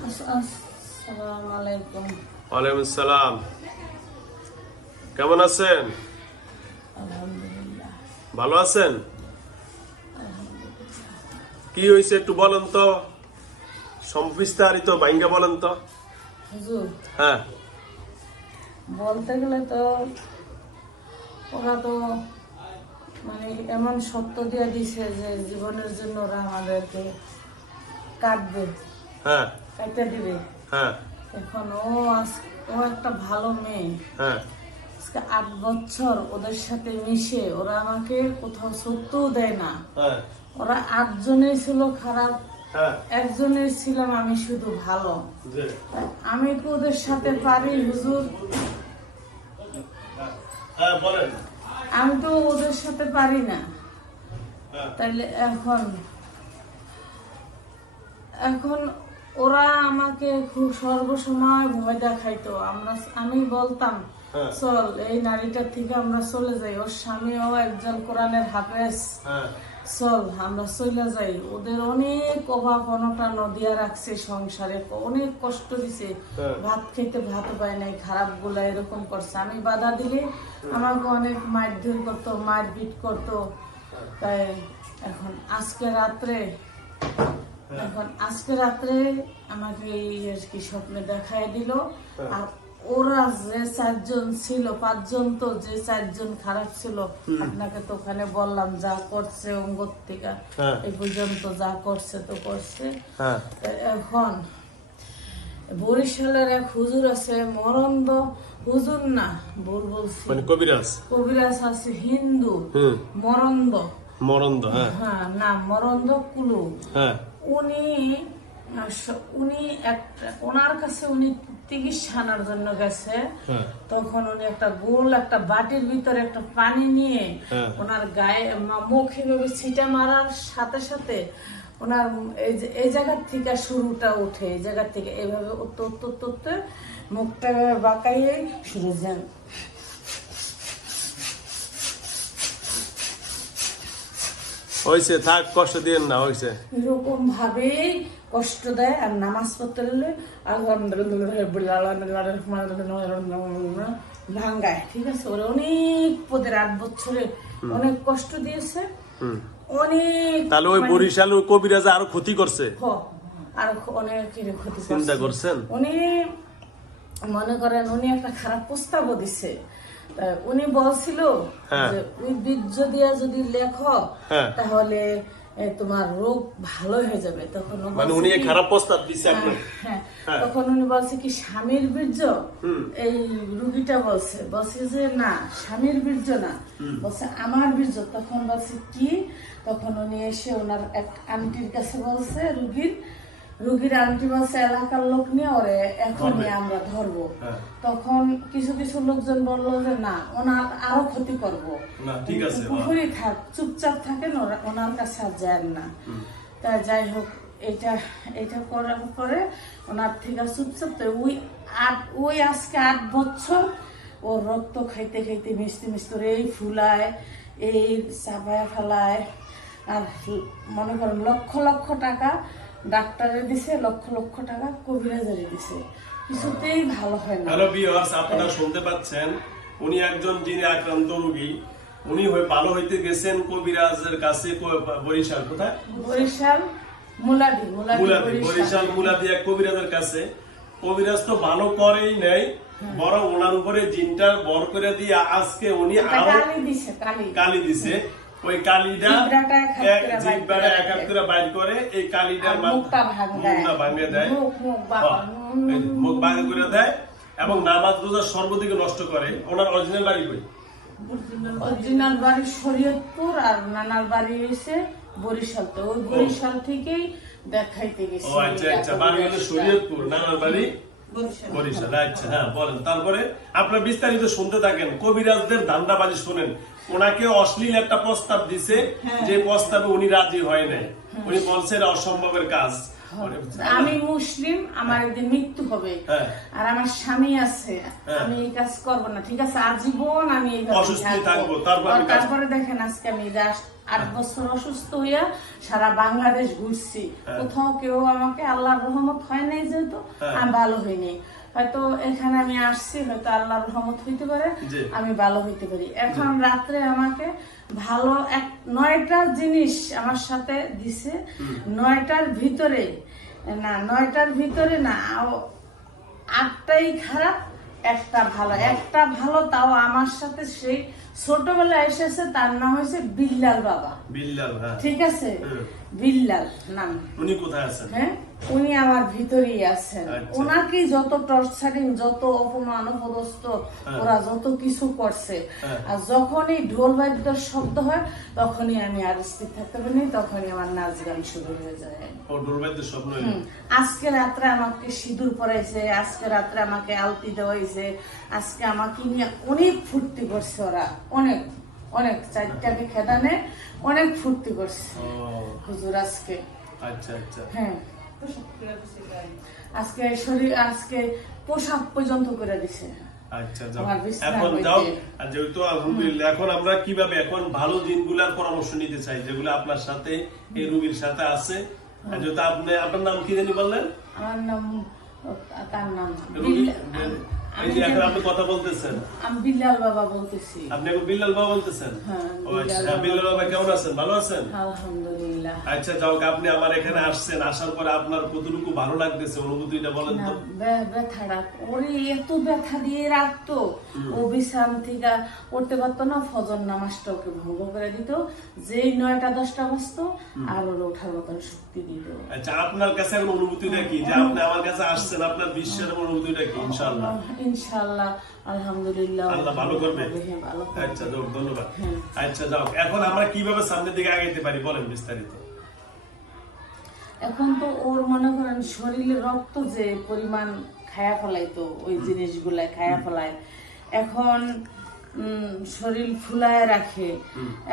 আসসালামু আলাইকুম। ওয়ালাইকুম আসসালাম। কেমন আছেন? আলহামদুলিল্লাহ। ভালো আছেন? কি হয়েছে একটু বলেন তো, বিস্তারিত ভাঙ্গা বলেন তো। হুজুর, হ্যাঁ, বলতে গেলে তো ওরা তো মানে এমন সত্য দিয়ে দিছে যে জীবনের জন্য ওরা আমাদেরকে কাটবে, হ্যাঁ, কাটতে দিবে। হ্যাঁ, এখন ও একটা ভালো মেয়ে, হ্যাঁ, আজকে 8 বছর ওদের সাথে মিশে ওরা আমাকে কোথাও সত্যও দেয় না। হ্যাঁ, ওরা 8 জনেই ছিল খারাপ, হ্যাঁ, একজনের ছিলাম আমি শুধু ভালো। জি, আমি কি ওদের সাথে পারি হুজুর? হ্যাঁ, বলেন। আমি তো ওদের সাথে পারি না। হ্যাঁ, তাইলে এখন ওরা আমাকে খুব সর্বসময় ভয় দেখাইতো। আমি বলতাম হ্যাঁ, চল এই নারীটার থেকে আমরা চলে যাই, ওর স্বামীও একজন কোরআনের হাফেজ, হ্যাঁ, চল আমরা চলে যাই। ওদের অনেক অভাব অনটন দিয়া রাখছে সংসারে, অনেক কষ্ট দিছে, হ্যাঁ, ভাত খেতে ভাত পায় নাই, খারাপ গুলা এরকম করছে। আমি বাধা দিলে আমাকে অনেক মারধর করতো, মারপিট করতো। তাই এখন আজকে রাত্রে আমাকে এই আর কি স্বপ্নে দেখায় দিল। আর ওরা যে 4 জন ছিল, 5 জন তো, যে 4 জন খারাপ ছিল আপনাকে তো ওখানে বললাম যা করছে অঙ্গর থেকে হ্যাঁ, এই পর্যন্ত যা করছে তো করছে। হ্যাঁ, এখন বরিশালের এক হুজুর আছে, মরন্দ হুজুর না, ভুল বলছি, মানে কবিরাজ। কবিরাজ আছে হিন্দু, হুম, মরন্দ, মরন্দ। হ্যাঁ, হ্যাঁ নাম মরন্দ কুলু। হ্যাঁ, ওনার কাছে উনি চিকিৎসা আনার জন্য গেছে। হ্যাঁ, তখন উনি একটা গোল একটা বাটির ভিতরে একটা পানি নিয়ে হ্যাঁ, ওনার গায়ে মুখে ভাবে ছিটা মারার সাথে সাথে ওনার এই জায়গার থেকে শুরুটা উঠে, এই জায়গা থেকে এইভাবে উঠতে উঠতে উঠতে উঠতে মুখটা বাঁকাইয়ে শুরু যান। হয়েছে, থাক, কষ্ট দিয়েন না, হয়েছে। এরকম ভাবে কষ্ট দেয়। আর নামাজ পড়তে গেলে ভাঙ্গায়, ঠিক আছে। ওরা অনেক পদের 8 বছরে অনেক কষ্ট দিয়েছে, অনেক। তাহলে ওই বরিশাল কবিরাজ আরো ক্ষতি করছে, আর অনেক ক্ষতি চিন্তা করছেন? উনি মনে করেন উনি একটা খারাপ প্রস্তাবও দিছে। উনি বলছিল যে ওই বীর্য দিয়া যদি লেখো তাহলে তোমার রোগ ভালো হয়ে যাবে। তখন মানে উনি খারাপ প্রস্তাব দিছে। হ্যাঁ, তখন উনি বলছে কি স্বামীর বীর্য, এই রুগীটা বলছে যে না স্বামীর বীর্য না, বলছে আমার বীর্য। তখন বলছে কি, তখন উনি এসে ওনার এক আন্টির কাছে বলছে, রুগীর আন্টি বলছে এলাকার লোক নিয়ে ওরে এখনই আমরা ধরবো। তখন কিছু কিছু লোকজন বললো যে না ওনার আরো ক্ষতি করবো, পুকুরি থাক, চুপচাপ থাকেন, ওনার কাছে আর যান না। তা যাই হোক, এটা করার পরে ওনার থেকে চুপচাপ ওই আজকে 8 বছর ও রক্ত খাইতে খাইতে মিষ্টি মিষ্টি এই ফুলায়, এই চাপায় ফেলায়। আর মনে করেন লক্ষ লক্ষ টাকা ডাক্তারে দিছে, লক্ষ লক্ষ টাকা কবিরাজারে দিছে, কিছুতেই ভালো হয় না। হ্যালো ভিউয়ার্স, আপনারা শুনতে পাচ্ছেন, উনি একজন যিনি আক্রান্ত রোগী, উনি ভালো হইতে গেছেন কবিরাজের কাছে। বরিশাল কোথায়? বরিশাল মুলাদি, বরিশাল মুলাদি এক কবিরাজের কাছে। কবিরাজ তো ভালো করেই নেই, বরং ওনার উপরে জিনটা বর করে দিয়ে আজকে উনি আরো কালি দিছে। ওই কালিটা জিব্বাটা এক এক করে বাইর করে এই কালিটার মুখটা ভাঙে দেয়, মুখ ভাঙে করে দেয় এবং নামাজ রোজা সর্বদিকে নষ্ট করে। ওনার অরিজিনাল বাড়ি কই? অরিজিনাল বাড়ি শরীয়তপুর, আর নানার বাড়ি হয়েছে বরিশাল। তো ওই বরিশাল থেকেই দেখাইতে গেছে। ও আচ্ছা আচ্ছা, বাড়ি হলো শরীয়তপুর, নানার বাড়ি বরিশাল। আচ্ছা, হ্যাঁ বলেন। তারপরে আপনার বিস্তারিত শুনতে থাকেন, কবিরাজদের ধান্দাবাজি শুনেন। ওনাকে অশ্লীল একটা প্রস্তাব দিছে, যে প্রস্তাবে উনি রাজি হয় নাই। উনি বলছেন অসম্ভবের কাজ। আমি মুসলিম, আমার একদিন মৃত্যু হবে, আর আমার স্বামী আছে, আমি এই কাজ করবো না, ঠিক আছে, আজীবন আমি এই অসুস্থ থাকবো। তারপরে দেখেন আজকে আমি 8 বছর অসুস্থ হইয়া সারা বাংলাদেশ ঘুরছি, কোথাও কেউ আমাকে, আল্লাহর রহমত হয় নাই যেহেতু আমি ভালো হইনি, হয়তো এখানে আমি আসছি, হয়তো আল্লাহর রহমত হইতে পারে আমি ভালো হইতে পারি। এখন রাত্রে আমাকে ভালো 9টা জিনিস আমার সাথে দিছে, 9টার ভিতরে না 8টাই খারাপ, একটা ভালো, একটা ভালো তাও আমার সাথে সেই ছোটবেলায় এসেছে, তার নাম হয়েছে বিল্লাল বাবা। বিল্লাল, ঠিক আছে, বিল্লাল নাম। উনি কোথায় আছেন? হ্যাঁ, উনি আমার ভিতরেই আছেন। ওনাকে যত টর্চারিং, যত অপমান অপদস্থ ওরা যত কিছু করছে, আর যখনই ঢোল বাদ্যের শব্দ হয় তখনই আমি আর স্থির থাকতে পারি, তখনই আমার নাচ গান শুরু হয়ে যায়। আজকে রাত্রে আমাকে সিঁদুর পরাইছে, আজকে রাত্রে আমাকে আলতি দেওয়াইছে, আজকে আমাকে নিয়ে অনেক ফুর্তি করছে ওরা, অনেক অনেক 4টাকে খেদানে অনেক ফুর্তি করছে হুজুর আজকে। আচ্ছা আচ্ছা, হ্যাঁ, আজকে শরীর, আজকে পোশাক পর্যন্ত করে দিছে। আচ্ছা, এখন যাও। আর যেহেতু আলহামদুলিল্লাহ, এখন আমরা কিভাবে এখন ভালো দিনগুলোর পরামর্শ নিতে চাই যেগুলো আপনার সাথে এই রুগীর সাথে আছে। যেহেতু আপনি, আপনার নাম কি জানি বললেন? আমার নাম, তার নাম আপনি কথা বলতেছেন, আমি বিল্লাল বাবা বলতেছি। আপনি এখন বিল্লাল বাবা বলতেছেন? বিল্লাল বাবা কেমন আছেন? ভালো আছেন? আলহামদুলিল্লাহ। আচ্ছা, যাও, আপনি আমার এখানে আসছেন, আসার পরে আপনার কতটুকু ভালো লাগতেছে অনুভূতিটা বলেন তো। ব্যথাটা ওরে এত ব্যথা দিয়ে রাখতো, ও বিশ্রাম থেকে করতে পারতো না, ফজর নামাজটা ওকে ভঙ্গ করে দিত, যেই 9টা 10টা বাজতো আর ওর ওঠার মতন শক্তি দিত। আচ্ছা, আপনার কাছে এখন অনুভূতিটা কি যে আপনি আমার কাছে আসছেন, আপনার বিশ্বের অনুভূতিটা কি? ইনশাআল্লাহ ইনশাআল্লাহ আলহামদুলিল্লাহ আল্লাহ ভালো করবে। আচ্ছা, যাও, ধন্যবাদ। আচ্ছা, যাও, এখন আমরা কিভাবে সামনের দিকে আগাইতে পারি বলেন বিস্তারিত। এখন তো ওর মনে করেন শরীরে রক্ত যে পরিমাণ খায়া ফেলাইতো, ওই জিনিসগুলা খায়া ফেলায়, এখন শরীর ফুলায় রাখে।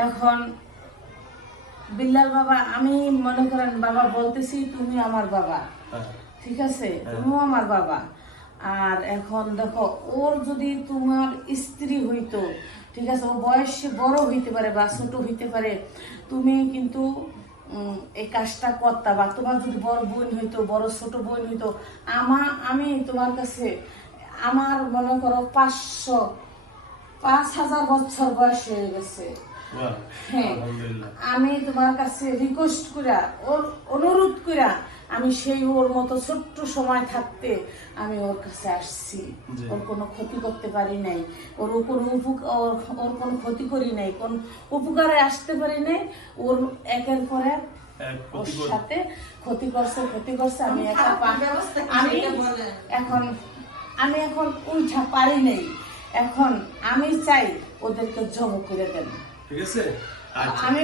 এখন বিল্লাল বাবা, আমি মনে করেন বাবা বলতেছি, তুমি আমার বাবা, ঠিক আছে, তুমিও আমার বাবা। আর এখন দেখো, ওর যদি তোমার স্ত্রী হইতো, ঠিক আছে, ও বয়সে বড় হইতে পারে বা ছোট হইতে পারে, তুমি কিন্তু এই কাজটা করতা, বা তোমার যদি বড় বোন হইতো, বড় ছোট বোন হইতো, আমি তোমার কাছে, আমার মনে করো 5000 বছর বয়স হয়ে গেছে, হ্যাঁ, আমি তোমার কাছে রিকোয়েস্ট করা, ওর অনুরোধ করা, আমি সেই ওর মতো ছোট্ট সময় থাকতে আমি ওর কাছে আসছি, ওর কোনো ক্ষতি করতে পারি নাই, ওর কোনো ওর কোনো ক্ষতি করি নাই, কোন উপকারে আসতে পারি নাই, ওর একের পর এক ওর সাথে ক্ষতি করছে। আমি এখন উঠা পারি নাই, এখন আমি চাই ওদেরকে জব করে দেন, ঠিক আছে। আমি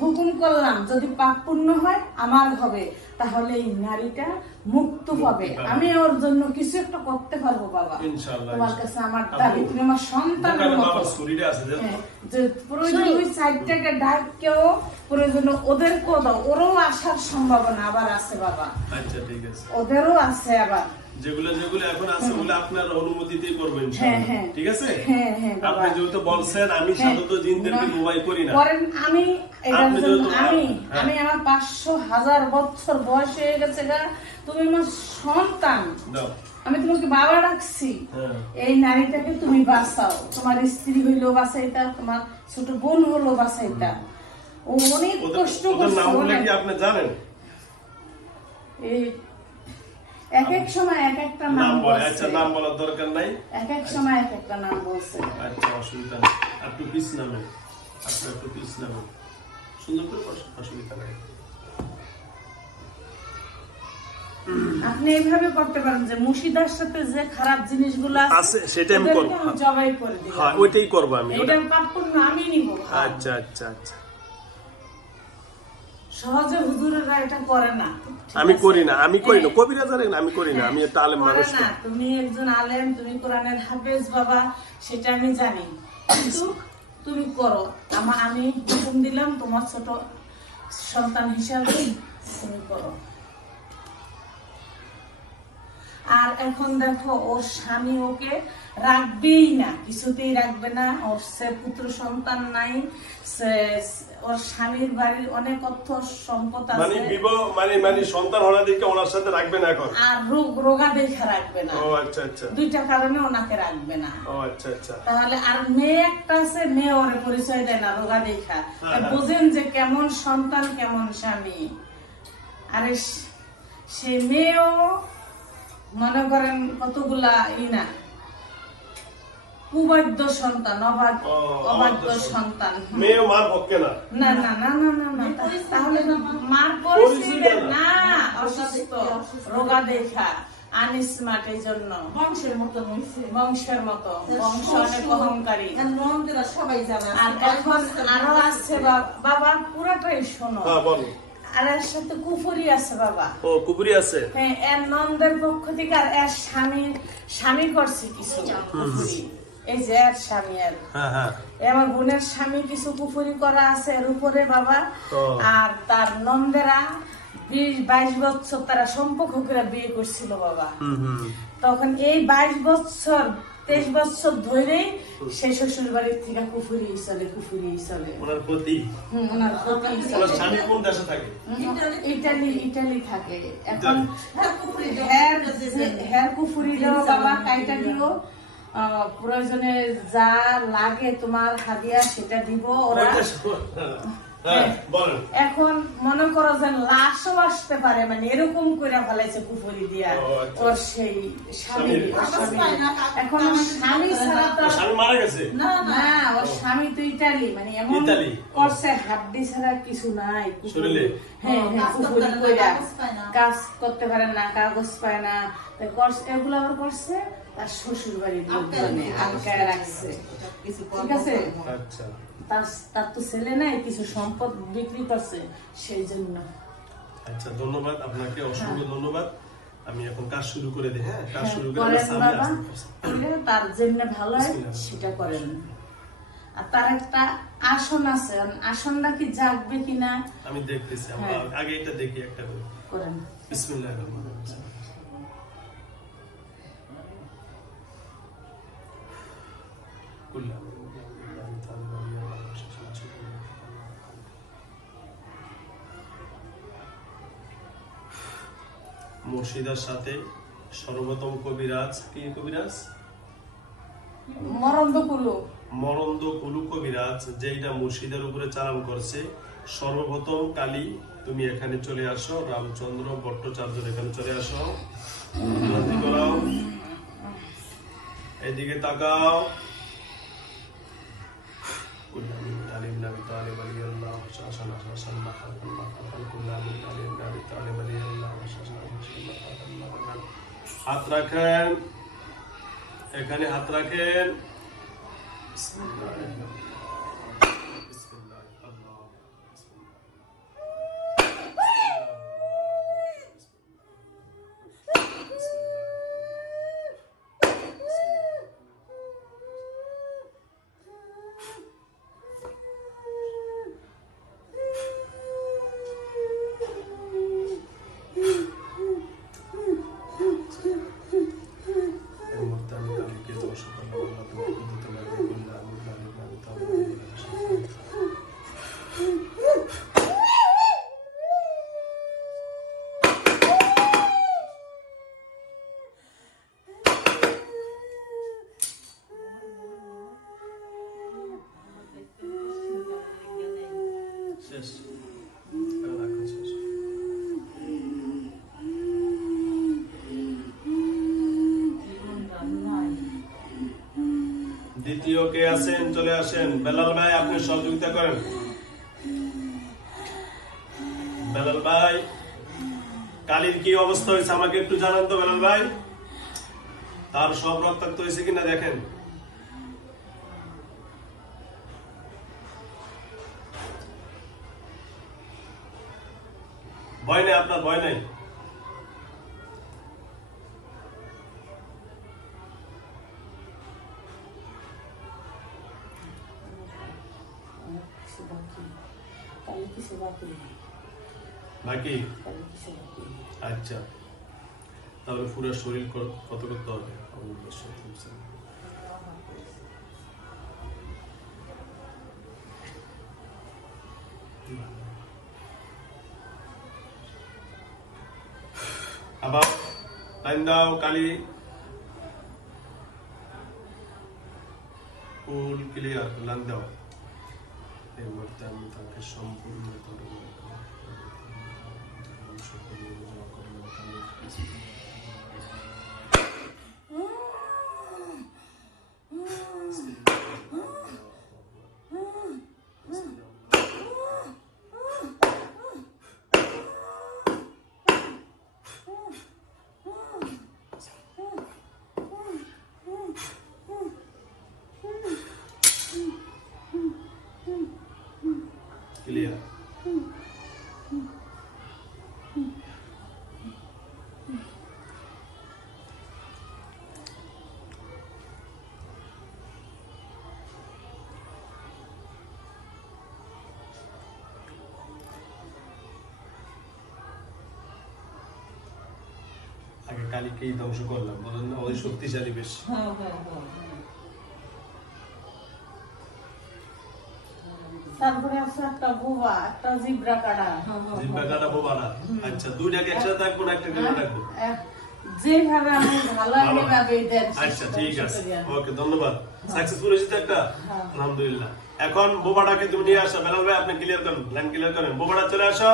হুকুম করলাম, যদি পাপ পূর্ণ হয় আমার হবে, তাহলে এই নারীটা মুক্ত পাবে, আমি ওর জন্য কিছু একটা করতে পারবো বাবা, তোমার কাছে আমার দাবি, তুমি আমার সন্তানের মতো, যে প্রয়োজন ওই 4টাকে ডাককেও প্রয়োজন ওদেরকেও দাও, ওরও আসার সম্ভাবনা আবার আছে বাবা। আচ্ছা, ঠিক আছে, ওদেরও আছে আবার, যেগুলো এখন আছে ওগুলো আপনার অনুমতিতেই করবেন ইনশাআল্লাহ, ঠিক আছে। আপনি যেহেতু বলছেন, আমি সাধারণত জিনদেরকে মোবাইল করি না, আমি আমার 500,000 বছর বয়স হয়ে গেছে, তুমি আমার সন্তান, আমি তোমাকে বাবা ডাকছি, এই নারীটাকে তুমি বাঁচাও, তোমার স্ত্রী হইলো বাঁচাইতা, তোমার ছোট বোন হলো বাঁচাইতা, ও অনেক কষ্ট করছে। আপনি জানেন এই এক এক সময় এক একটা নাম বলছে। আচ্ছা, নাম বলার দরকার নাই, এক এক সময় এক একটা নাম বলছে। আচ্ছা, অসুবিধা নেই, আপনি পিস নামেন, সুন্দর করে অসুবিধা নাই। আপনি এইভাবে করতে পারেন যে মুর্শিদার সাথে যে খারাপ জিনিসগুলো আছে সেটা আমি করব, জবাই করে দিব। হ্যাঁ, ওইটাই করব আমি, এটা পাপপূর্ণ আমি নিব। আচ্ছা আচ্ছা আচ্ছা, সহজে হুজুরেরা এটা করে না, আমি করি না, কবিরাজারে না, আমি করি না, আমি একটা আলেম মানুষ না। তুমি একজন আলেম, তুমি কোরআনের হাফেজ বাবা, সেটা আমি জানি, কিন্তু তুমি করো, আমি হুকুম দিলাম তোমার ছোট সন্তান হিসাবে তুমি করো। আর এখন দেখো ওর স্বামী ওকে রাখবেই না, কিছুতেই রাখবে না। ওর সে পুত্র সন্তান নাই, ওর স্বামীর বাড়ির অনেক অর্থ সম্পদ আছে, মানে সন্তান হওয়ার দিকে ওনার সাথে রাখবে না এখন, আর রোগা দেখা রাখবে না। ও আচ্ছা আচ্ছা, দুইটা কারণে ওনাকে রাখবে না। ও আচ্ছা আচ্ছা। তাহলে আর মেয়ে একটা আছে, মেয়ে ওরে পরিচয় দেয় না রোগা দেখা। বুঝেন যে কেমন সন্তান কেমন স্বামী। আরে সে মেয়েও মনে করেন কতগুলা না, কুবাদ্য সন্তান, অবাধ্য সন্তান। মেয়েও মার পক্ষে না, না না না না না না, তাহলে মার পরিচয় না, অসুস্থ রোগা দেখা আনস্মার্ট, এই জন্য বংশের মতো বংশ অনেক অহংকারী সবাই জানে। আর এখন আরো আসছে বাবা, পুরাটাই শোনো। আর এর সাথে কুফুরি আছে বাবা। ও কুফুরি আছে, হ্যাঁ, এর নন্দের পক্ষ থেকে। আর এর স্বামী করছে কিছু কুফুরি, এই যে এর স্বামী, আর আমার বোনের স্বামী কিছু কুফুরি করা আছে এর উপরে বাবা। আর তার নন্দেরা 20-22 বছর তারা সম্পর্ক করে বিয়ে করছিল বাবা। তখন এই 22 বছর 23 বছর ধরেই সে শ্বশুর বাড়ির থেকে কুফুরি চলে ওনার প্রতি। ওনার প্রতি ওনার স্বামী কোন দেশে থাকে? ইটালি থাকে। এখন হেয়ার কুফুরি দাও বাবা, কাইটা দিও, প্রয়োজনে যা লাগে তোমার হাদিয়া সেটা দিব ওরা। এখন মনে করো যে লাশও আসতে পারে, মানে এরকম করে ফেলাইছে কুফুরি দিয়া ওর সেই স্বামী। এখন স্বামী ছাড়া তো মারা গেছে না, ওর স্বামী তো ইটালি, মানে এমন করছে হাড্ডি ছাড়া কিছু নাই কুফুরি। হ্যাঁ হ্যাঁ, কুফুরি কইরা কাজ করতে পারে না, কাগজ পায় না, এগুলো আবার করছে তার শ্বশুর বাড়ির লোকজনে আটকায় রাখছে। ঠিক আছে, তার তো ছেলে নাই, কিছু সম্পদ বিক্রি করছে সেই জন্য। আচ্ছা, ধন্যবাদ আপনাকে, অসংখ্য ধন্যবাদ। আমি এখন কাজ শুরু করে দিই। হ্যাঁ, কাজ শুরু করে তার জন্য ভালো হয় সেটা করেন। আর তার একটা আসন আছে, আসনটা কি জাগবে কিনা আমি দেখতেছি। আগে এটা দেখি, একটা করেন। বিসমিল্লাহির রহমানির রহিম। মুর্শিদার সাথে সর্বপ্রথম কবিরাজ, কি কবিরাজ? মরন্দ কুলু কবিরাজ, যেটা মুর্শিদার উপরে চালান করছে। সর্বপ্রথম কালী তুমি এখানে চলে আসো, রামচন্দ্র ভট্টাচার্য এখানে চলে আসো, এদিকে তাকাও। হাত রাখেন, এখানে হাত রাখেন। দ্বিতীয় কে আছেন? চলে আসেন। বেলাল ভাই, আপনি সহযোগিতা করেন। বেলাল ভাই, কালীর কি অবস্থা হয়েছে আমাকে একটু জানান তো বেলাল ভাই। তার সব রক্তাক্ত হয়েছে কিনা দেখেন। ভয় নেই আপনার, ভয় নেই। বাকি? আচ্ছা, তাহলে পুরো শরীর কত করতে হবে। আবার লাইন দাও, কালি ফুল ক্লিয়ার লাইন দাও। এই মুহূর্তে আমি তাকে সম্পূর্ণ ক্লিয়ার। আগে কালীকেই ধ্বংস করলাম, বলেন না ওই শক্তিশালী বেশ। তারপরে আছে একটা বোবা, একটা জিব্রা কাটা। জিব্রা কাটা বোবা না, আচ্ছা দুইটাকে একসাথে থাকবো না একটা করে রাখবো, যেভাবে আমি ভালো ভাবে দেন। আচ্ছা ঠিক আছে, ওকে ধন্যবাদ। সাকসেসফুল হয়েছে একটা, আলহামদুলিল্লাহ। এখন বোবাটাকে তুমি নিয়ে আসো, বেলাল ভাই আপনি ক্লিয়ার করেন, লাইন ক্লিয়ার করেন, বোবাটা চলে আসো।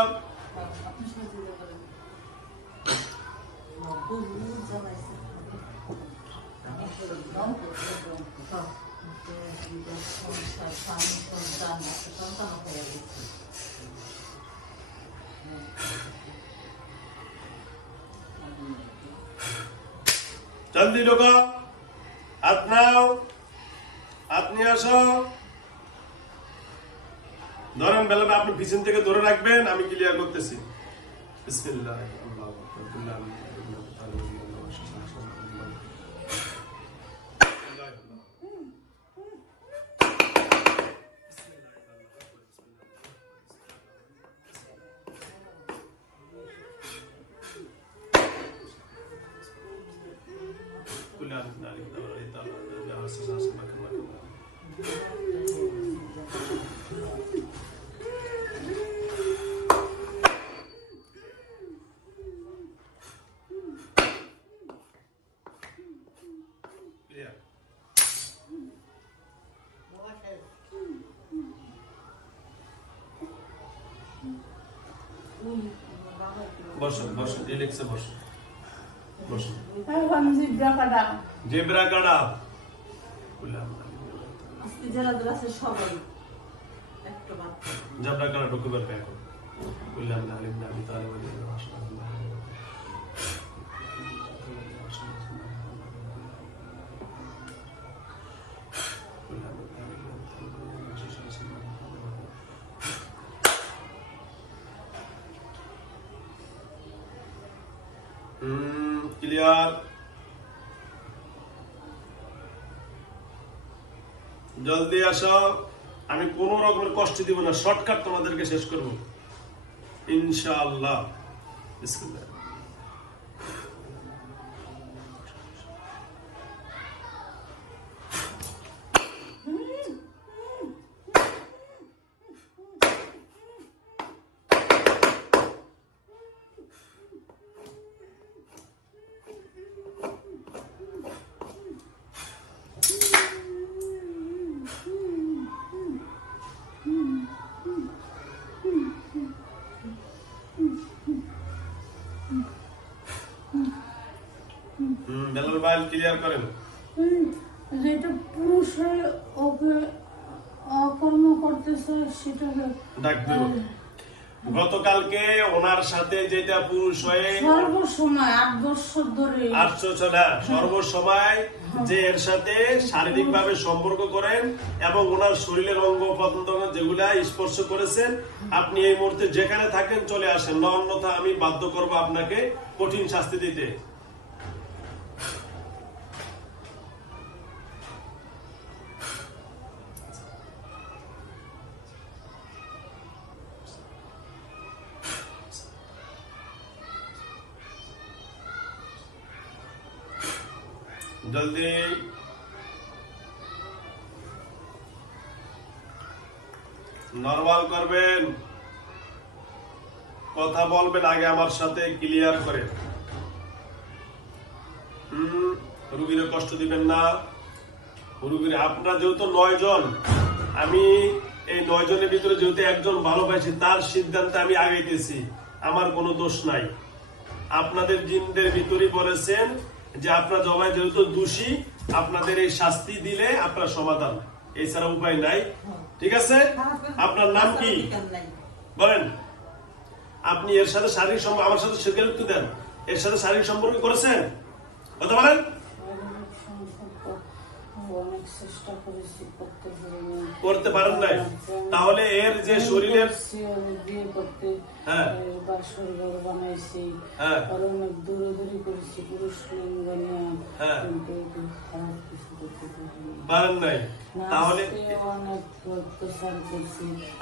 জলদি ঢোকা, হাত নাও, হাত নিয়ে আসো। ধরেন বেলা আপনি পিছন থেকে ধরে রাখবেন, আমি ক্লিয়ার করতেছি। বিসমিল্লাহ। বসুন বসুন, রিল্যাক্সে বসুন বসুন। জিব্রা কাটা, জিব্রা কাটা, জিব্রা কাটা ঢুকে পারবে এখন। বললাম না আলিম না, আমি তাহলে বলি ক্লিয়ার। জলদি আসো, আমি কোন রকমের কষ্ট দিব না, শর্টকাট তোমাদেরকে শেষ করবো ইনশাআল্লাহ। বিসমিল্লাহ। বেলাল ভাই ক্লিয়ার করেন। যেটা পুরুষ হয়ে ওকে অকর্ম করতেছে সেটা ডাকবে। গতকালকে ওনার সাথে যেটা পুরুষ হয়ে সর্বসময় 8 বছর ধরে 8 সর্বসময় যে এর সাথে শারীরিক ভাবে সম্পর্ক করেন এবং ওনার শরীরের অঙ্গ প্রত্যঙ্গ যেগুলা স্পর্শ করেছেন, আপনি এই মুহূর্তে যেখানে থাকেন চলে আসেন, না অন্যথা আমি বাধ্য করব আপনাকে কঠিন শাস্তি দিতে। জলদি নরমাল করবেন, কথা বলবেন আগে আমার সাথে ক্লিয়ার করে। রুগীর কষ্ট দিবেন না। রুগীর আপনারা যেহেতু 9 জন, আমি এই 9 জনের ভিতরে যেহেতু একজন ভালোবাসি তার সিদ্ধান্তে আমি আগাইতেছি, আমার কোনো দোষ নাই। আপনাদের জিনদের ভিতরে বলেছেন যে আপনারা সবাই যেহেতু দোষী, আপনাদের এই শাস্তি দিলে আপনার সমাধান, এছাড়া উপায় নাই। ঠিক আছে, আপনার নাম কি বলেন? আপনি এর সাথে শারীরিক সম্পর্ক, আমার সাথে স্বীকারোক্তি দেন, এর সাথে শারীরিক সম্পর্ক করেছেন? কথা বলেন। করতে পারেন নাই, তাহলে এর যে শরীরের পারেন নাই, তাহলে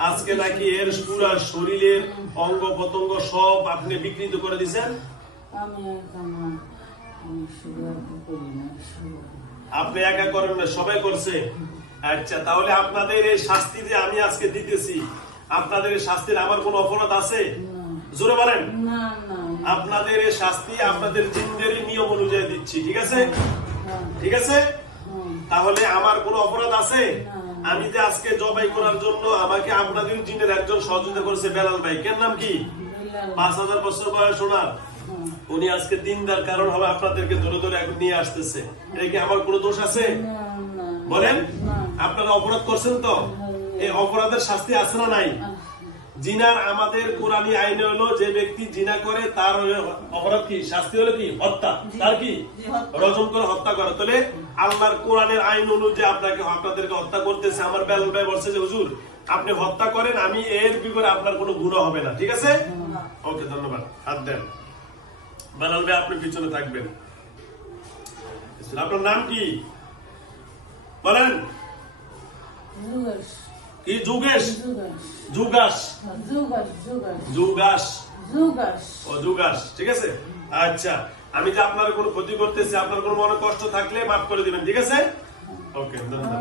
আজকে নাকি এর পুরো শরীরের অঙ্গ প্রত্যঙ্গ সব আপনি বিকৃত করে দিচ্ছেন? আপনি একা করেন না, সবাই করছে। আচ্ছা, তাহলে আপনাদের এই শাস্তি যে আমি আজকে দিতেছি, আপনাদের এই শাস্তির আমার কোন অপরাধ আছে? জোরে বলেন। আপনাদের এই শাস্তি আপনাদের জিনদেরই নিয়ম অনুযায়ী দিচ্ছি, ঠিক আছে? ঠিক আছে, তাহলে আমার কোন অপরাধ আছে? আমি যে আজকে জবাই করার জন্য আমাকে আপনাদের জিনের একজন সহযোগিতা করেছে, বেলাল ভাই। কেন নাম কি? 5000 বছর বয়স ওনার। উনি আজকে দিনদার কারণ হবে আপনাদেরকে ধরে ধরে এখন নিয়ে আসতেছে। এটা কি আমার কোনো দোষ আছে? বলেন, আপনারা অপরাধ করছেন তো? এই অপরাধের শাস্তি আছে না নাই? জিনার আমাদের কোরআনী আইনে হলো যে ব্যক্তি জিনা করে তার অপরাধ কি? শাস্তি হলো কি? হত্যা। তার কি? রজম করে হত্যা করে। তাহলে আল্লাহর কোরআনের আইন অনুযায়ী আপনাদেরকে হত্যা করতেছে। আমার বেলাল ভাই বলছে যে হুজুর আপনি হত্যা করেন, আমি এর বিপরীতে আপনার কোনো গুনাহ হবে না। ঠিক আছে, ওকে, ধন্যবাদ। হাত দেন। বেলাল ভাই আপনি পিছনে থাকবেন। আপনার নাম কি বলেন? কি? যুগেশ? যুগাস? যুগাস, ও যুগাস, ঠিক আছে। আচ্ছা, আমি যে আপনার কোনো ক্ষতি করতেছি, আপনার কোনো মনে কষ্ট থাকলে মাফ করে দিবেন, ঠিক আছে? ওকে, ধন্যবাদ।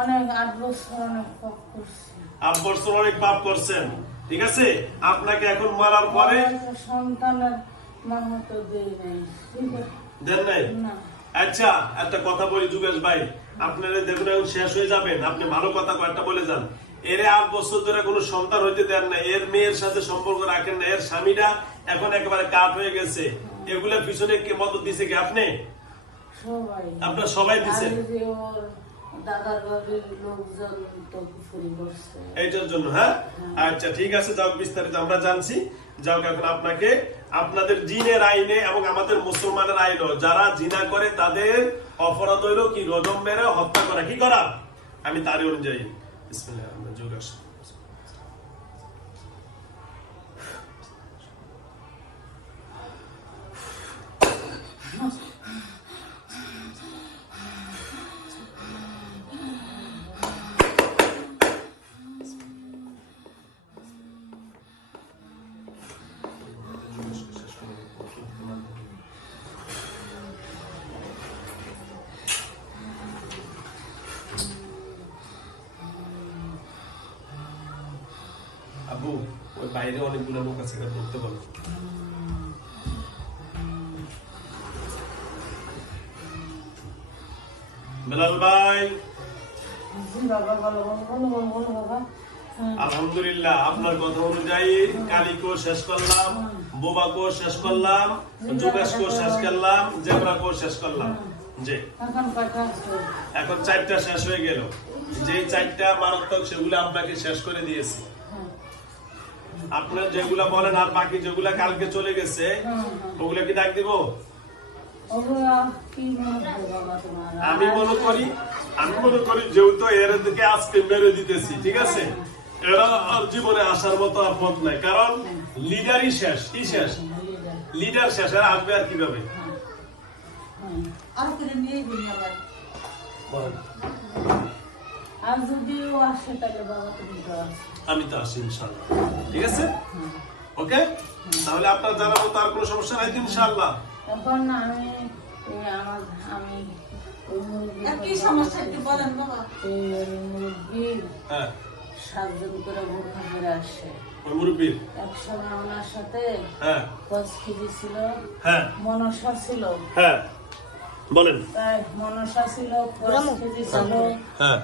অনেক 8 বছর অনেক পাপ করছি। 8 বছর অনেক পাপ করছেন, ঠিক আছে। আপনাকে এখন মারার পরে সন্তানের মাহাতো দেই নাই, দেন নাই? আচ্ছা, একটা কথা বলি যুগেশ ভাই, আপনারা দেখুন এখন শেষ হয়ে যাবেন, আপনি ভালো কথা কয়েকটা বলে যান। এর 8 বছর ধরে কোনো সন্তান হইতে দেন না, এর মেয়ের সাথে সম্পর্ক রাখেন না, এর স্বামীরা এখন একেবারে কাঠ হয়ে গেছে। এগুলা পিছনে কে মদত দিছে? কি আপনি? আপনার সবাই দিচ্ছেন এইটার জন্য? হ্যাঁ, আচ্ছা, ঠিক আছে, যাও, বিস্তারিত আমরা জানছি। যাও, এখন আপনাকে আপনাদের জিনের আইনে এবং আমাদের মুসলমানের আইনে যারা জিনা করে তাদের অপরাধ হইল কি? রজম মেরে হত্যা করা। কি করা? আমি তারই অনুযায়ী যোগ আসি। আবু, ওই বাইরে অনেকগুলো লোক আছে, পড়তে বলো। বেলাল ভাই, আলহামদুলিল্লাহ, আপনার কথা অনুযায়ী কালীকেও শেষ করলাম, বোবাকেও শেষ করলাম, যুগেশকেও শেষ করলাম, জেবরাকেও শেষ করলাম। জি, এখন 4টা শেষ হয়ে গেল। যে 4টা মারাত্মক সেগুলো আপনাকে শেষ করে দিয়েছি। আপনার যেগুলা বলেন আর বাকি যেগুলা কালকে চলে গেছে ওগুলা কি ডাক দিব? আমি মনে করি যেহেতু এর দিকে আজকে মেরে দিতেছি, ঠিক আছে, এরা আর জীবনে আসার মতো আর পথ নাই, কারণ লিডারই শেষ। কি শেষ? লিডার শেষ, আর আসবে আর কিভাবে? আমি তো আসি ইনশাআল্লাহ, ঠিক আছে, ওকে। তাহলে আপনার জানার মতো আর কোনো সমস্যা নাই ইনশাআল্লাহ? এখন আমি আমি ওই কি সমস্যা একটু বলেন বাবা। মুরব্বী হ্যাঁ 7 জন করে বোরখা পরে আসে। ওই মুরব্বী একসময় ওনার সাথে হ্যাঁ 5 কেজি ছিল, হ্যাঁ মনসা ছিল, হ্যাঁ বলেন তাই মনসা ছিল, 5 কেজি ছিল। হ্যাঁ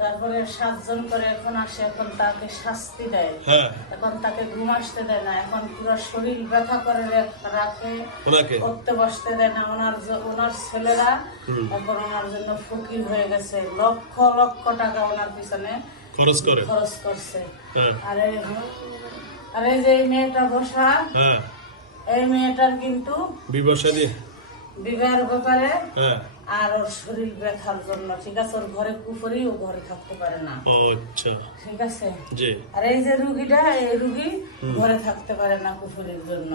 তারপরে 7 জন করে এখন আসে, এখন তাকে শাস্তি দেয়, হ্যাঁ এখন তাকে ঘুম আসতে দেয় না, এখন পুরো শরীর ব্যথা করে রাখে, ওনাকে উঠতে বসতে দেয় না। ওনার ছেলেরা এখন ওনার জন্য ফকির হয়ে গেছে, লক্ষ লক্ষ টাকা ওনার পিছনে খরচ করছে। আর এই যে মেয়েটা বসা, এই মেয়েটার কিন্তু বিবাহের ব্যাপারে আর ওর শরীর ব্যথার জন্য, ঠিক আছে, ওর ঘরে কুফরি, ও ঘরে থাকতে পারে না, ঠিক আছে। আর এই যে রুগীটা, এই রুগী ঘরে থাকতে পারে না কুফরির জন্য।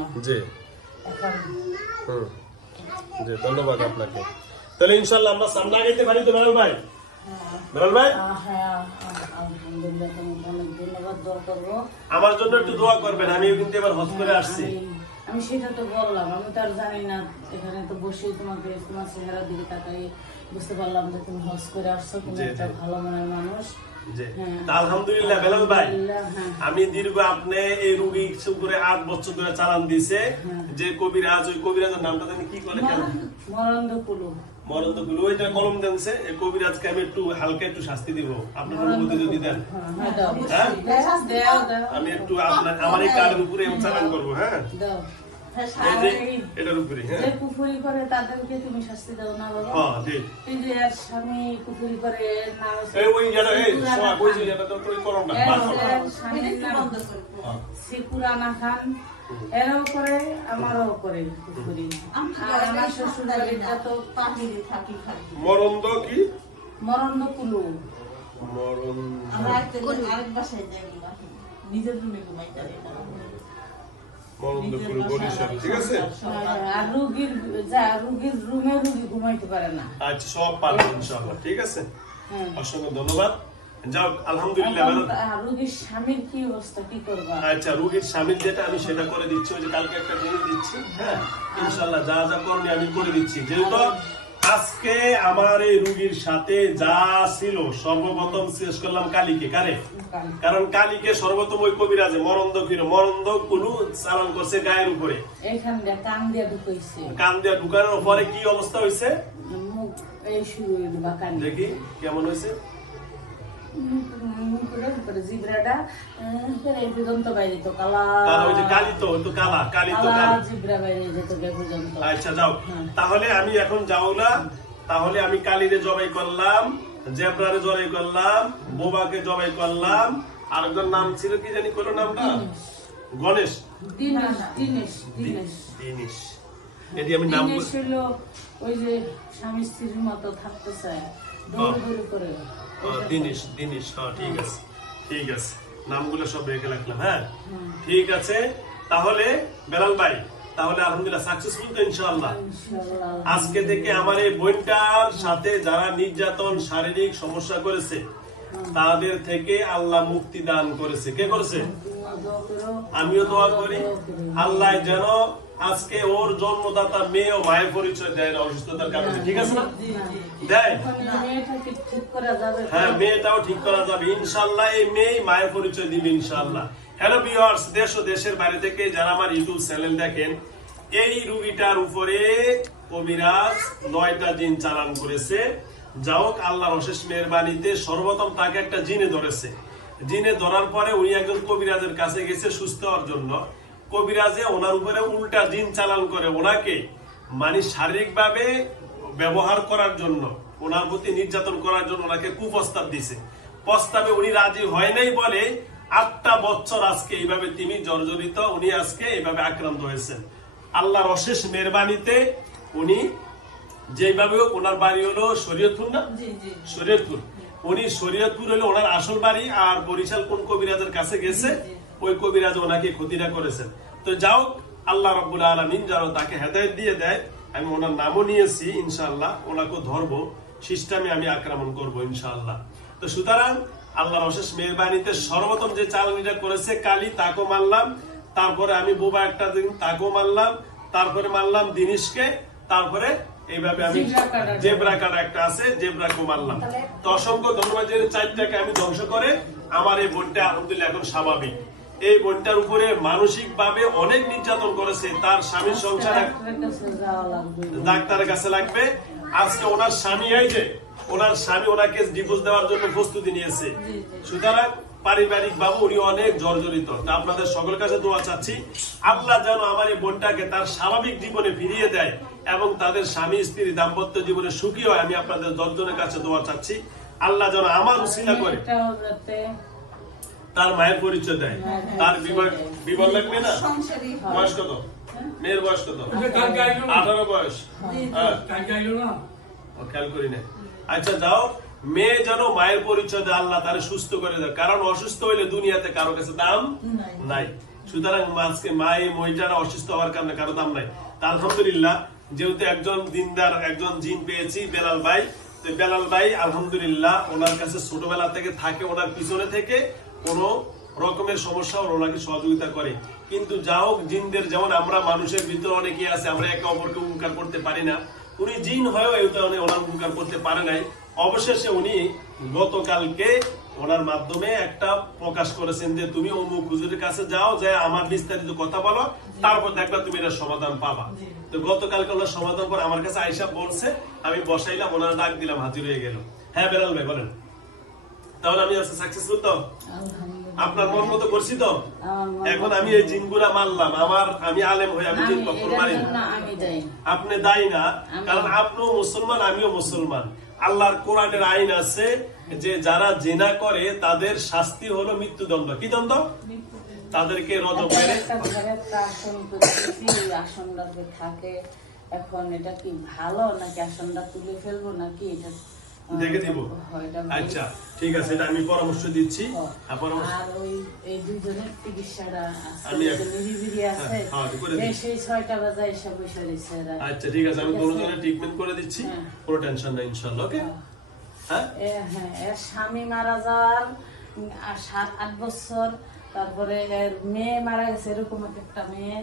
এখন ধন্যবাদ আপনাকে। তাহলে ইনশাআল্লাহ আমরা সামনে আগাইতে পারি তো বেলাল ভাই? বেলাল ভাই, হ্যাঁ আলহামদুলিল্লাহ, তোমাকে অনেক ধন্যবাদ। দোয়া করবো আমার জন্য একটু দোয়া করবেন, আমিও কিন্তু এবার হজ করে আসছি। আমি সেটা তো বললাম, আমি তো আর জানি না, এখানে তো বসেই তোমার চেহারা দিকে তাকাই বুঝতে পারলাম যে তুমি হজ করে আসছো, তুমি একটা ভালো মনের মানুষ। আলহামদুলিল্লাহ বেলাল ভাই, আমি দীর্ঘ আপনি এই রুগী করে 8 বছর ধরে চালান দিছে, যে কবিরাজ, ওই কবিরাজের নামটা জানি কি করে, কেন মরন্দকুলু, ওইটা কলম দেনছে, এই কবিরাজকে আমি একটু হালকা একটু শাস্তি দিব, আপনার অনুমতি যদি দেন। আমি একটু আমার এই কার্ডের উপরে চালান করবো। হ্যাঁ এটার উপরে কুফুরি করে তাদেরকে তুমি শাস্তি দাও না বাবা? এই যে আর স্বামী কুফুরি করে সিকুরানা খান, এরাও করে, আমারও করে কুফুরি। আর আমার শ্বশুর বাড়িটা তো মরন্দ কি মরন্দ কুলু, আরেক বাসায় যাই নিজের রুমে ঘুমাইতে পারি না। ঠিক আছে, আর রুগীর রুমে রুগী ঘুমাইতে পারে না। আচ্ছা, সব পারবেন ইনশাআল্লাহ। ঠিক আছে, অসংখ্য ধন্যবাদ। যাও আলহামদুলিল্লাহ। রুগীর স্বামীর কি অবস্থা, কি করবা? আচ্ছা, রুগীর স্বামীর যেটা আমি সেটা করে দিচ্ছি, ওই যে কালকে একটা জিনিস দিচ্ছি। হ্যাঁ ইনশাআল্লাহ, যা যা করণীয় আমি করে দিচ্ছি। যেহেতু আজকে আমার এই রুগীর সাথে যা ছিল, সর্বপ্রথম শেষ করলাম কালীকে। কারণ কালীকে সর্বপ্রথম ওই কবিরাজে মরন্দ কুলু চালান করছে গায়ের উপরে, কান দিয়া ঢুকানোর পরে কি অবস্থা হয়েছে দেখি কেমন হয়েছে। আচ্ছা যাও, তাহলে আমি এখন যাও না, তাহলে আমি কালীরে জবাই করলাম, জেব্রারে জবাই করলাম, বোবাকে জবাই করলাম, আরেকজন নাম ছিল কি জানি, কোন নামটা গণেশ, এটি আমি নাম ছিল, ওই যে স্বামী স্ত্রীর মতো থাকতে চায়, দিনেশ। হ্যাঁ ঠিক আছে, নামগুলো সব রেখে রাখলাম। হ্যাঁ ঠিক আছে, তাহলে বেলাল ভাই, তাহলে আলহামদুলিল্লাহ সাকসেসফুল তো ইনশাআল্লাহ। আজকে থেকে আমার এই বোনটার সাথে যারা নির্যাতন, শারীরিক সমস্যা করেছে, তাদের থেকে আল্লাহ মুক্তি দান করেছে। কে করেছে? আমিও দোয়া করি আল্লাহ যেন আজকে ওর জন্মদাতা মেয়ে ও মায়ের পরিচয় দেয় অসুস্থতার কারণে। ঠিক আছে না? দেয়, হ্যাঁ মেয়েটাও ঠিক করা যাবে ইনশাআল্লাহ। এই মেয়ে মায়ের পরিচয় দিবে ইনশাআল্লাহ। হ্যালো ভিউয়ার্স, দেশ ও দেশের বাইরে থেকে যারা আমার ইউটিউব চ্যানেল দেখেন, এই রুগীটার উপরে কবিরাজ 9টা জিন চালান করেছে। যাও আল্লাহর অশেষ মেহেরবানিতে সর্বপ্রথম তাকে একটা জিনে ধরেছে। জিনে ধরার পরে উনি একজন কবিরাজের কাছে গেছে সুস্থ হওয়ার জন্য। কবিরাজে ওনার উপরে উল্টা জিন চালান করে, ওনাকে মানে শারীরিক ভাবে ব্যবহার করার জন্য, ওনার প্রতি নির্যাতন করার জন্য ওনাকে কুপ্রস্তাব দিছে। প্রস্তাবে উনি রাজি হয় নাই বলে 8টা বছর আজকে এইভাবে তিনি জর্জরিত, উনি আজকে এইভাবে আক্রান্ত হয়েছেন। আল্লাহর অশেষ মেহেরবানিতে উনি যেভাবে, ওনার বাড়ি হলো শরীয়তপুর, না শরীয়তপুর, উনি শরীয়তপুর হলো ওনার আসল বাড়ি, আর বরিশাল কোন কবিরাজের কাছে গেছে, ওই কবিরাজ ওনাকে ক্ষতিটা করেছেন। তো যাও আল্লাহ রাব্বুল আলামিন যেন তাকে হেদায়েত দিয়ে দেয়। আমি ওনার নামও নিয়েছি ইনশাআল্লাহ, ওনাকে ধরবো, সিস্টেমে আমি আক্রমণ করবো ইনশাআল্লাহ। তো সুতরাং আল্লাহর অশেষ মেহেরবানিতে সর্বপ্রথম যে চালানিটা করেছে কালী, তাকেও মারলাম। তারপরে আমি বোবা একটা দিন, তাকেও মারলাম। তারপরে মারলাম দিনেশকে। তারপরে এইভাবে আমি জেব্রা কাটা একটা আছে, জেব্রাকে মারলাম। তো অসংখ্য ধন্যবাদ। যে 4টাকে আমি ধ্বংস করে আমার এই বোনটা আলহামদুলিল্লাহ এখন স্বাভাবিক। এই বোনটার উপরে মানসিক ভাবে অনেক নির্যাতন করেছে, তার স্বামীর সংসার ডাক্তারের কাছে লাগবে। আজকে ওনার স্বামী এই যে ওনার স্বামী ওনাকে ডিভোর্স দেওয়ার জন্য প্রস্তুতি নিয়েছে। সুতরাং পারিবারিক ভাবে উনি অনেক জর্জরিত। তা আপনাদের সকলের কাছে দোয়া চাচ্ছি, আল্লাহ যেন আমার এই বোনটাকে তার স্বাভাবিক জীবনে ফিরিয়ে দেয় এবং তাদের স্বামী স্ত্রী দাম্পত্য জীবনে সুখী হয়। আমি আপনাদের 10 জনের কাছে দোয়া চাচ্ছি, আল্লাহ যেন আমার উসিলা করে তার মায়ের পরিচয় দেয়। তার বিবাহ লাগবে না। বয়স কত? মেয়ের বয়স কত? 18 বয়স। খেয়াল করি না। আচ্ছা যাও, মেয়ে যেন মায়ের পরিচয় দেয়, আল্লাহ তারে সুস্থ করে দেয়। কারণ অসুস্থ হইলে দুনিয়াতে কারো কাছে দাম নাই। সুতরাং আজকে মা এই মহিলারা অসুস্থ হওয়ার কারণে কারো দাম নাই। তা আলহামদুলিল্লাহ, যেহেতু একজন দিনদার একজন জিন পেয়েছি বেলাল ভাই, তো বেলাল ভাই আলহামদুলিল্লাহ ওনার কাছে ছোটবেলা থেকে থাকে, ওনার পিছনে থেকে কোন রকমের সমস্যা ওনাকে সহযোগিতা করে। কিন্তু যা হোক, জিনদের যেমন আমরা মানুষের ভিতরে অনেকে আছে আমরা একে অপরকে উপকার করতে পারি না, উনি জিন হয়েও ওনার উপকার করতে পারে নাই। অবশেষে উনি গতকালকে ওনার মাধ্যমে একটা প্রকাশ করেছেন যে তুমি অমুক হুজুরের কাছে যাও, যে আমার বিস্তারিত কথা বলো, তারপর দেখবা তুমি এটার সমাধান পাবা। তো গতকালকে ওনার সমাধান পর আমার কাছে আইসা বলছে, আমি বসাইলাম, ওনার ডাক দিলাম, হাজির হয়ে গেল। হ্যাঁ বেলাল ভাই বলেন। তাহলে আমি আজকে সাকসেসফুল তো? আপনার মন মতো করছি তো? এখন আমি এই জিনগুলা মারলাম, আমি আলেম হয়ে আমি জিন কখনো মারি না। আপনি দায়ী না, কারণ আপনিও মুসলমান আমিও মুসলমান। আল্লাহর কোরআনের আইন আছে যে যারা জিনা করে তাদের শাস্তি হলো মৃত্যুদণ্ড। কি দণ্ড? তাদেরকে রজব মেরে থাকে। এখন এটা কি ভালো নাকি আসনটা তুলে ফেলবো নাকি এটা দেখে দিব? আচ্ছা ঠিক আছে, এটা আমি পরামর্শ দিচ্ছি। আর ওই এই দুইজনের চিকিৎসাটা আমি নিরিবিলি আছে, সেই 6টা বাজে এসে বসে রয়েছে। আচ্ছা ঠিক আছে, আমি দুজনের ট্রিটমেন্ট করে দিচ্ছি, কোনো টেনশন নাই ইনশাআল্লাহ। ওকে। হ্যাঁ এর স্বামী মারা যাওয়ার 7-8 বছর, তারপরে মেয়ে মারা গেছে, এরকম একটা মেয়ে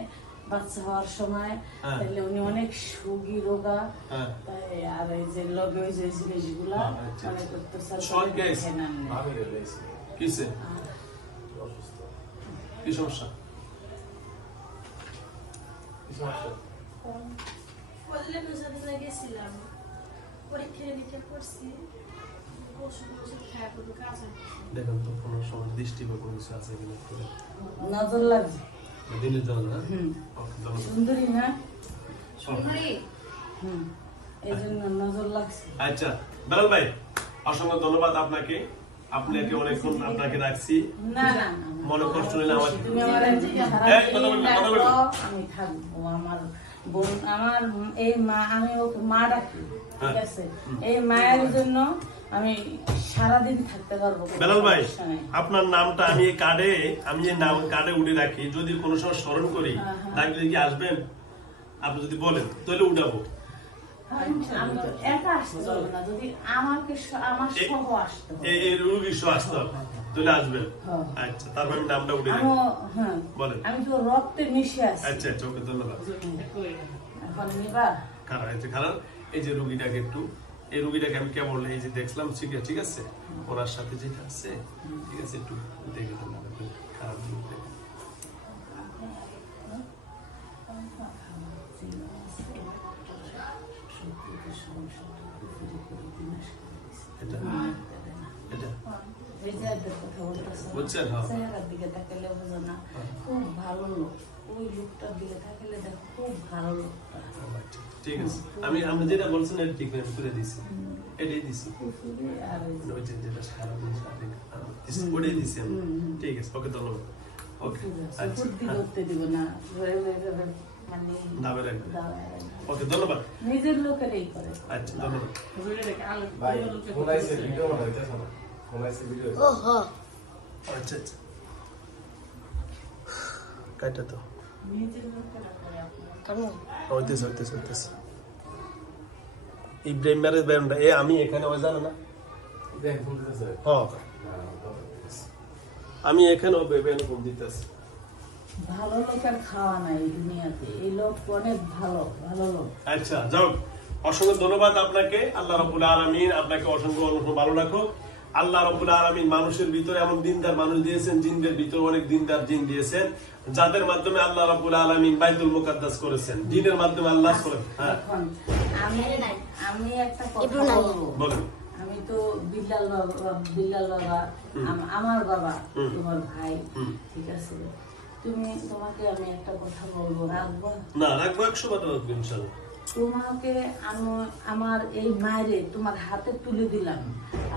বাচ্চা হওয়ার সময়। তাহলে উনি অনেক সুগী রোগা, আর এই যে লগে ওই যে জিনিসগুলা মনে করতেছে কি সমস্যা? দেখেন তো কোনো সময় দৃষ্টি বা কোনো কিছু আছে কিনা, নজর লাগছে। দিনের জন্য না সুন্দরী না, এই জন্য নজর লাগছে। আচ্ছা বেলাল ভাই, অসংখ্য ধন্যবাদ আপনাকে। আপনাকে অনেকক্ষণ আপনাকে রাখছি, মনে কষ্ট নিলে আমার আমি থাকবো। আমার বোন, আমার এই মা, আমি ওকে মা ডাকি, ঠিক আছে? এই মায়ের জন্য আমি সারাদিন থাকতে পারবো। বেলাল ভাই, আপনার নামটা আমি এই নাম কার্ডে উঠে রাখি, যদি কোনো সময় স্মরণ করি ডাকলে কি আসবেন? আপনি যদি বলেন তাহলে উঠাবো। আমি তো একা আসতে পারবো না, যদি আমার সহ আসতে হবে, এই রোগীর সহ আসতে হবে, তাহলে আসবেন। আচ্ছা তারপর আমি নামটা উঠে রাখি। বলেন। আমি তো রক্তে মিশে আছি। আচ্ছা আচ্ছা, ওকে ধন্যবাদ। এখন নিবা কারণ এই যে রোগীটাকে একটু, এই রোগীটাকে আমি কেমন এই যে দেখলাম, ঠিক আছে, ওনার সাথে যেটা আছে ঠিক আছে, একটু দেখে খারাপ বুঝছেন? দিকে তাকালে বোঝো না, খুব ভালো লোক। ওই লোকটার দিকে তাকালে দেখো খুব ভালো লোকটা। ঠিক আছে, আমি যেটা বলছেন এটা ঠিক করে দিছি, এটাই দিছি। ওটাই দিছি আমি। ঠিক আছে, ওকে ধন্যবাদ। ওকে দিব না, ওকে ধন্যবাদ। নিজের লোকেরই করে। আচ্ছা ধন্যবাদ। আচ্ছা আচ্ছা, কাটা তো ইব্রাহিম ম্যারেজ ব্যান্ডটা আমি এখানে ওই জানো না, আমি এখানে ফোন দিতেছি। ভালো লোকের খাওয়া নাই দুনিয়াতে, এই লোক অনেক ভালো ভালো লোক। আচ্ছা যাও, অসংখ্য ধন্যবাদ আপনাকে। আল্লাহ রাব্বুল আলামিন আপনাকে অসংখ্য অসংখ্য ভালো রাখুক। আল্লাহ রাব্বুল আলামিন মানুষের ভিতরে এমন দিনদার মানুষ দিয়েছেন, জিনদের ভিতরে অনেক দিনদার জিন দিয়েছেন, যাদের মাধ্যমে আল্লাহ রাব্বুল আলামিন বাইতুল মুকাদ্দাস করেছেন। জিনের মাধ্যমে আল্লাহ করেন। হ্যাঁ, এখন আমি একটা কথা বলবো। বলেন। আমি তো বিল্লাল বাবা আমার বাবা, তোমার ভাই, ঠিক আছে? তোমাকে আমি একটা কথা বলবো, রাখবো? না, রাখবো, 100 বার রাখবো ইনশাআল্লাহ। তোমাকে আমার এই মায়েরে তোমার হাতে তুলে দিলাম,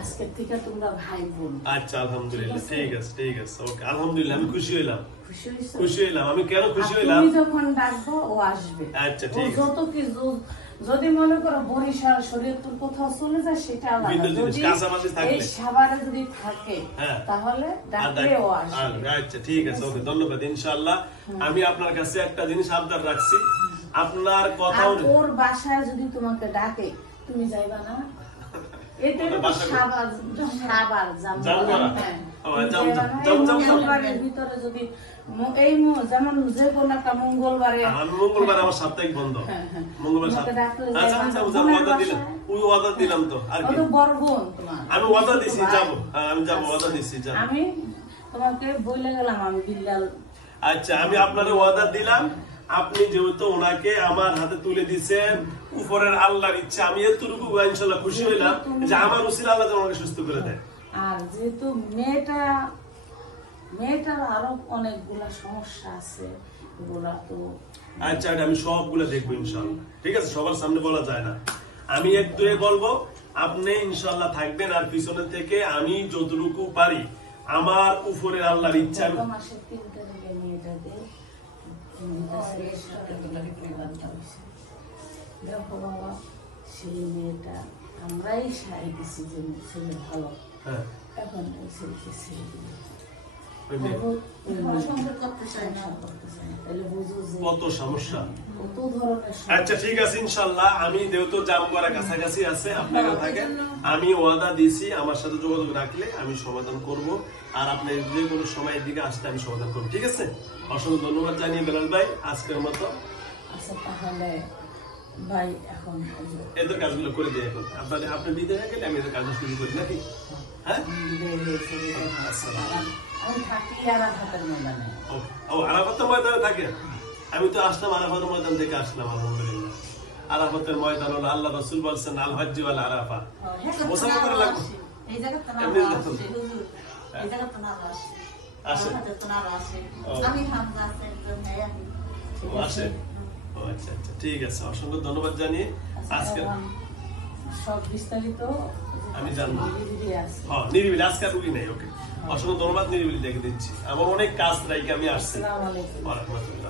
আজকের থেকে তোমরা ভাই বোন। আচ্ছা, আলহামদুলিল্লাহ, ঠিক আছে, ঠিক আছে, ওকে, আলহামদুলিল্লাহ, আমি খুশি হইলাম। খুশি খুশি হইলাম। আমি কেন খুশি হইলাম? তুমি যখন ডাকবো ও আসবে। আচ্ছা, ঠিক আছে। যত কিছু, যদি মনে করো বরিশাল শরীয়তপুর কোথাও চলে যায় সেটা আলাদা, যদি এই সাভারে যদি থাকে তাহলে ডাকলে ও আসবে। আচ্ছা, ঠিক আছে, ওকে, ধন্যবাদ। ইনশাআল্লাহ আমি আপনার কাছে একটা জিনিস আবদার রাখছি, আপনার কথা ওর বাসায় যদি তোমাকে ডাকে তুমি যাইবা না? এটা সাভার জামগড়ার ভিতরে যদি এই যেমন যে কোন একটা মঙ্গলবারে আমার সাপ্তাহিক বন্ধ, মঙ্গলবার ওয়াদা দিলাম তো, আর কি বড় বোন তোমার, আমি ওয়াদা দিছি যাবো, আমি যাবো, ওয়াদা দিছি যাবো। আমি তোমাকে বলে গেলাম আমি বিল্লাল। আচ্ছা, আমি আপনার ওয়াদা দিলাম, আপনি যেহেতু ওনাকে আমার হাতে তুলে দিচ্ছেন, উপরের আল্লাহর ইচ্ছা, আমি এতটুকু ইনশাআল্লাহ খুশি হইলাম যে আমার উসিলা আল্লাহ যেন আমাকে সুস্থ করে দেয়। আর যেহেতু মেয়েটার আরো অনেকগুলা সমস্যা আছে, ওগুলা তো আচ্ছা, আমি সবগুলো দেখবো ইনশাআল্লাহ, ঠিক আছে? সবার সামনে বলা যায় না, আমি এক দুয়ে বলবো, আপনি ইনশাআল্লাহ থাকবেন, আর পিছনে থেকে আমি যতটুকু পারি আমার উপরের আল্লাহর ইচ্ছা। মাসের 3 তারিখে মেয়েটাকে দেখো বাবা, সেই মেয়েটা আমরাই সাই দিছি যে ছেলে ভালো, এখন ওই ছেলেকে ছেড়ে দিল, কত সমস্যা, কত ধরনের। আচ্ছা, ঠিক আছে, ইনশাআল্লাহ আমি যেহেতু জামগড়া কাছাকাছি আছে, আপনারা থাকেন, আমি ওয়াদা দিয়েছি, আমার সাথে যোগাযোগ রাখলে আমি সমাধান করব, আর আপনার যে কোনো সময়ের দিকে আসলে আমি সমাধান করবো, ঠিক আছে? অসংখ্য ধন্যবাদ জানিয়ে বেলাল ভাই আজকের মতো। আচ্ছা, তাহলে ভাই এখন এদের কাজগুলো করে দিই, এখন আপনি বিদায় হয়ে গেলে আমি এদের কাজ শুরু করি নাকি? হ্যাঁ, আমি থাকি আরাফাতের ময়দানে। ও, আরাফাতের ময়দানে থাকে? আমি তো আসলাম আরাফাতের ময়দান থেকে আসলাম, আলহামদুলিল্লাহ। আরাফাতের ময়দান হলো আল্লাহ রাসূল বলছেন আল হজ্জ ওয়াল আরাফা, মুসাফা করে লাগবে। এই জায়গাটা না আসে, হুজুর, এই জায়গাটা না আসে, আসে তো না আসে, আমি হামজা আছে একজন আমি ও আসে। ও আচ্ছা, আচ্ছা, ঠিক আছে, অসংখ্য ধন্যবাদ জানিয়ে আজকে সব বিস্তারিত আমি জানবো। হ্যাঁ, নিরিবিলি, আজকে আর রুগী নেই, ওকে, অসংখ্য ধন্যবাদ, নিরিবিলি দেখে দিচ্ছি, আমার অনেক কাজ রাইকে আমি আসছি। আসসালামু আলাইকুম। ওয়া রাহমাতুল্লাহ।